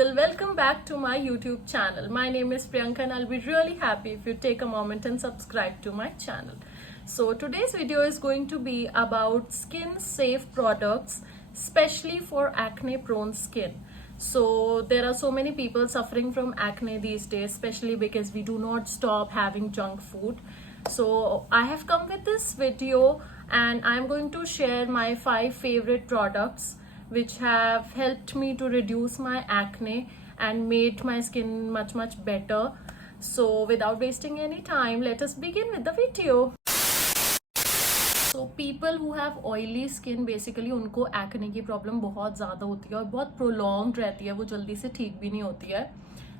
people, welcome back to my YouTube channel. My name is Priyanka and I'll be really happy if you take a moment and subscribe to my channel. So today's video is going to be about skin safe products, especially for acne prone skin. So there are so many people suffering from acne these days, especially because we do not stop having junk food. So I have come with this video and I'm going to share my 5 favorite products which have helped me to reduce my acne and made my skin much better. So without wasting any time, let us begin with the video. So people who have oily skin, basically उनको acne की problem बहुत ज़्यादा होती है और बहुत prolonged रहती है, वो जल्दी से ठीक भी नहीं होती है.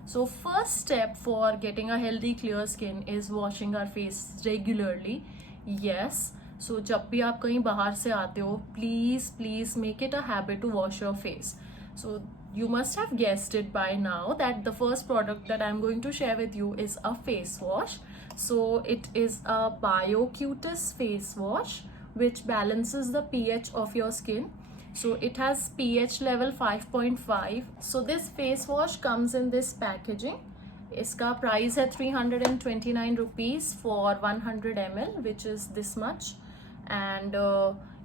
So first step for getting a healthy clear skin is washing our face regularly. Yes. So जब भी आप कहीं बाहर से आते हो, please make it a habit to wash your face. So you must have guessed it by now that the first product that I'm going to share with you is a face wash. So it is a BioCutis face wash which balances the pH of your skin. So it has pH level 5.5. So this face wash comes in this packaging. इसका price है 329 rupees for 100 ml, which is this much. And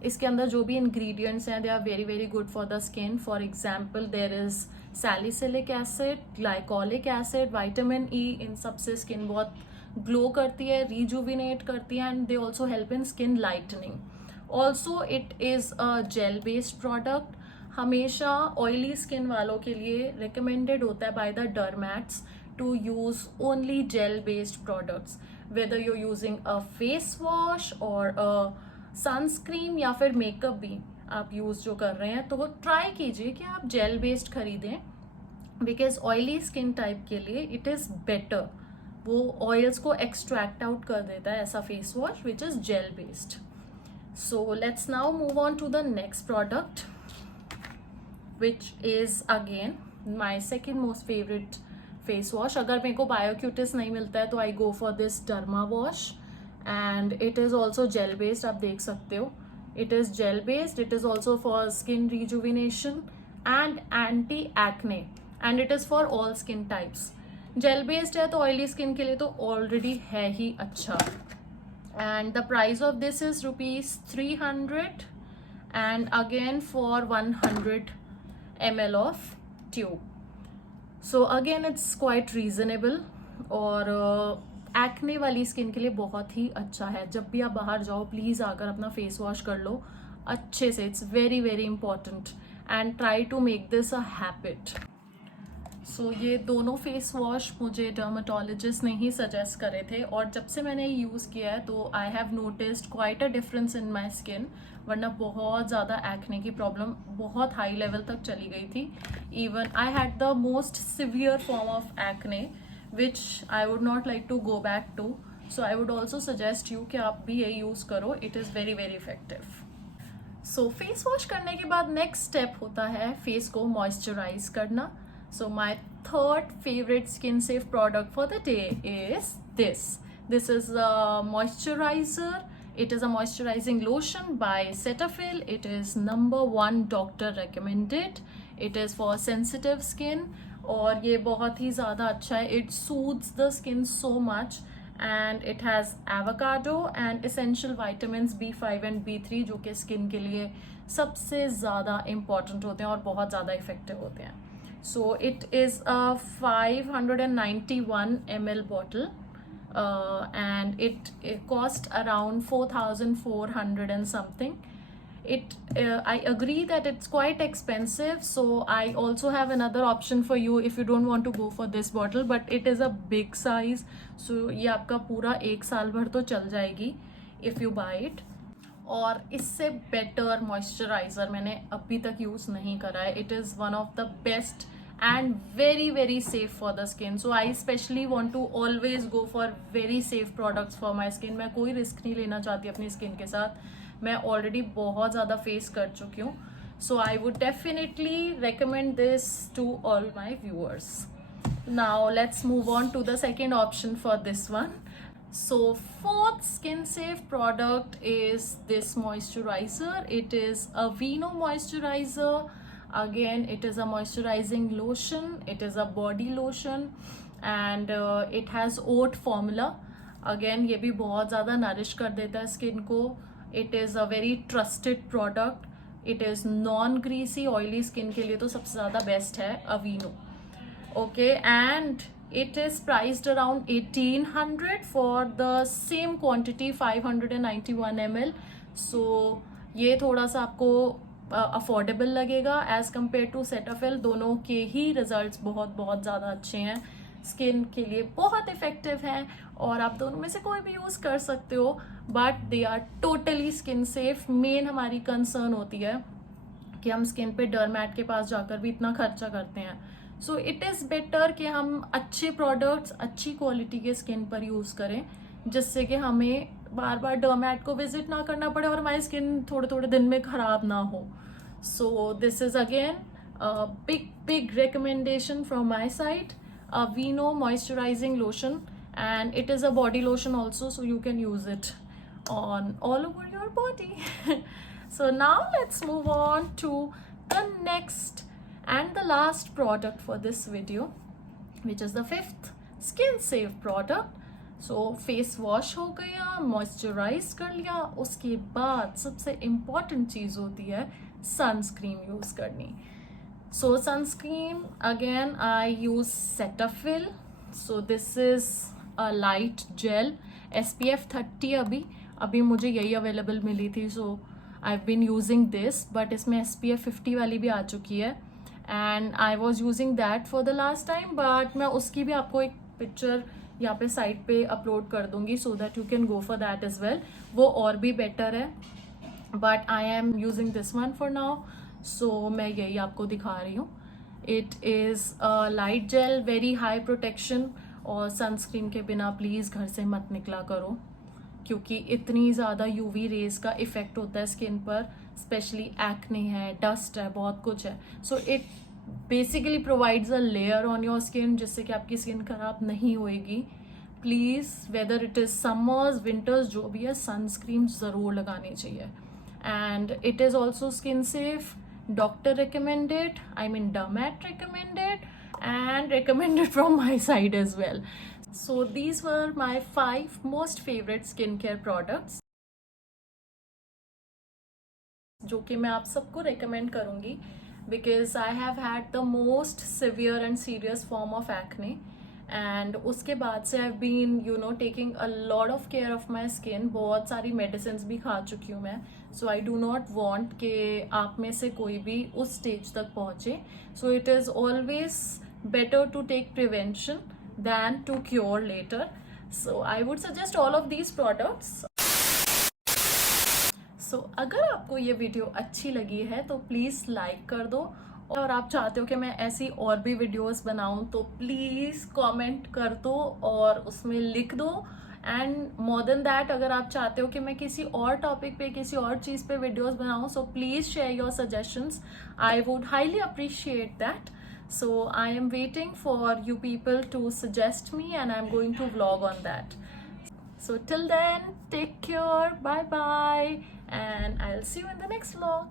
इसके अंदर जो भी ingredients हैं, they are very good for the skin. For example, there is salicylic acid, glycolic acid, vitamin E. इन सबसे skin बहुत glow करती है, rejuvenate करती है, and they also help in skin lightening. Also, it is a gel based product. हमेशा oily skin वालों के लिए recommended होता है by the dermats to use only gel based products. Whether you're using a face wash or a sunscreen या फिर makeup भी आप यूज़ जो कर रहे हैं, तो वो ट्राई कीजिए कि आप जेल बेस्ड खरीदें, बिकॉज ऑयली स्किन टाइप के लिए इट इज़ बेटर. वो ऑयल्स को एक्सट्रैक्ट आउट कर देता है ऐसा face wash which is gel based. So let's now move on to the next product which is again my second most favourite face wash. अगर मेरे को बायोक्यूटिस नहीं मिलता है तो I go for this derma wash. And it is also gel based. आप देख सकते हो, it is gel based. It is also for skin rejuvenation and anti acne, and it is for all skin types. Gel based है तो oily skin के लिए तो already है ही अच्छा. And the price of this is rupees 300 and again for 100 ml of tube. So again it's quite reasonable और acne वाली skin के लिए बहुत ही अच्छा है. जब भी आप बाहर जाओ प्लीज़ आकर अपना फेस वॉश कर लो अच्छे से. It's very important and try to make this a habit. So ये दोनों फेस वॉश मुझे डर्मेटोलॉजिस्ट ने ही सजेस्ट करे थे और जब से मैंने यूज़ किया है तो I have noticed quite a difference in my skin. वरना बहुत ज़्यादा एक्ने की प्रॉब्लम बहुत हाई लेवल तक चली गई थी. Even I had the most severe form of acne which I would not like to go back to. So I would also suggest you कि आप भी ये यूज़ करो. It is very effective. So face wash करने के बाद next step होता है face को moisturize करना. So my third favorite skin safe product for the day is this. This is a moisturizer. It is a moisturizing lotion by Cetaphil. It is #1 doctor recommended. It is for sensitive skin. और ये बहुत ही ज़्यादा अच्छा है. It suits the skin so much and it has avocado and essential vitamins B5 and B3 जो कि skin के लिए सबसे ज़्यादा इम्पॉर्टेंट होते हैं और बहुत ज़्यादा इफेक्टिव होते हैं. So it is a 591 ml bottle and it cost around 4,400 and something. I agree that it's quite expensive, so I also have another option for you if you don't want to go for this bottle, but it is a big size, so ये आपका पूरा 1 साल भर तो चल जाएगी if you buy it. और इससे बेटर मॉइस्चराइज़र मैंने अभी तक यूज़ नहीं करा है. It is one of the best and very safe for the skin. So I especially want to always go for very safe products for my skin. मैं कोई रिस्क नहीं लेना चाहती अपनी स्किन के साथ. मैं ऑलरेडी बहुत ज़्यादा फेस कर चुकी हूँ. So I would definitely recommend this to all my viewers. Now let's move on to the second option for this one. So fourth skin safe product is this moisturizer. It is a Vino moisturizer. Again, it is a moisturizing lotion, it is a body lotion, and it has oat formula. Again, ये भी बहुत ज़्यादा nourish कर देता है skin को. It is a very trusted product. It is non greasy, oily skin के लिए तो सबसे ज़्यादा बेस्ट है Aveeno. Okay, and it is priced around 1800 for the same quantity, 591 ml. So ये थोड़ा सा आपको अफोर्डेबल लगेगा एज कम्पेयर टू सेटाफिल. दोनों के ही रिजल्ट्स बहुत बहुत ज़्यादा अच्छे हैं, स्किन के लिए बहुत इफेक्टिव हैं, और आप दोनों में से कोई भी यूज़ कर सकते हो, but they are totally skin safe. Main हमारी कंसर्न होती है कि हम स्किन पे डर्मैट के पास जाकर भी इतना खर्चा करते हैं. सो इट इज़ बेटर कि हम अच्छे प्रोडक्ट्स अच्छी क्वालिटी के स्किन पर यूज़ करें, जिससे कि हमें बार बार डर्मैट को विजिट ना करना पड़े और हमारी स्किन थोड़े थोड़े दिन में ख़राब ना हो. So this is again big recommendation from my side, Aveeno moisturizing lotion, and it is a body lotion also, so you can use it on all over your body. So now let's move on to the next and the last product for this video, which is the fifth skin safe product. So face wash हो गया, moisturize कर लिया, उसके बाद सबसे important चीज़ होती है sunscreen use करनी. So sunscreen, again I use Cetaphil. So this is a light gel, SPF 30. अभी मुझे यही अवेलेबल मिली थी, so I've been using this, but इसमें SPF 50 वाली भी आ चुकी है, and I was using that for the last time, but मैं उसकी भी आपको एक पिक्चर यहाँ पे साइट पे अपलोड कर दूंगी, so that you can go for that as well. वो और भी बेटर है, but I am using this one for now. सो मैं यही आपको दिखा रही हूँ. It is light jail, very high protection, और सनस्क्रीन के बिना प्लीज़ घर से मत निकला करो, क्योंकि इतनी ज़्यादा यूवी रेज का इफ़ेक्ट होता है स्किन पर, स्पेशली एक्ने है, डस्ट है, बहुत कुछ है. So it basically provides a layer on your skin, जिससे कि आपकी स्किन खराब नहीं होएगी. Please, whether it is summers winters, जो भी है, सनस्क्रीन ज़रूर लगानी चाहिए. And it is also skin safe, doctor recommended, I mean dermat recommended, and recommended from my side as well. So these were my 5 most favorite skincare products जो कि मैं आप सबको recommend करूँगी, because I have had the most severe and serious form of acne, and उसके बाद से I've been taking a lot of care of my skin. बहुत सारी medicines भी खा चुकी हूँ मैं. So I do not want कि आप में से कोई भी उस stage तक पहुँचे. So it is always better to take prevention than to cure later. So I would suggest all of these products. So अगर आपको ये वीडियो अच्छी लगी है तो प्लीज़ लाइक कर दो, और आप चाहते हो कि मैं ऐसी और भी वीडियोस बनाऊं तो प्लीज़ कमेंट कर दो और उसमें लिख दो. एंड मोर देन दैट, अगर आप चाहते हो कि मैं किसी और टॉपिक पे, किसी और चीज़ पे वीडियोस बनाऊं, so please share your suggestions. I would highly appreciate that. So I am waiting for you people to suggest me, and I am going to vlog on that. So till then, take care, bye bye, and I'll see you in the next vlog.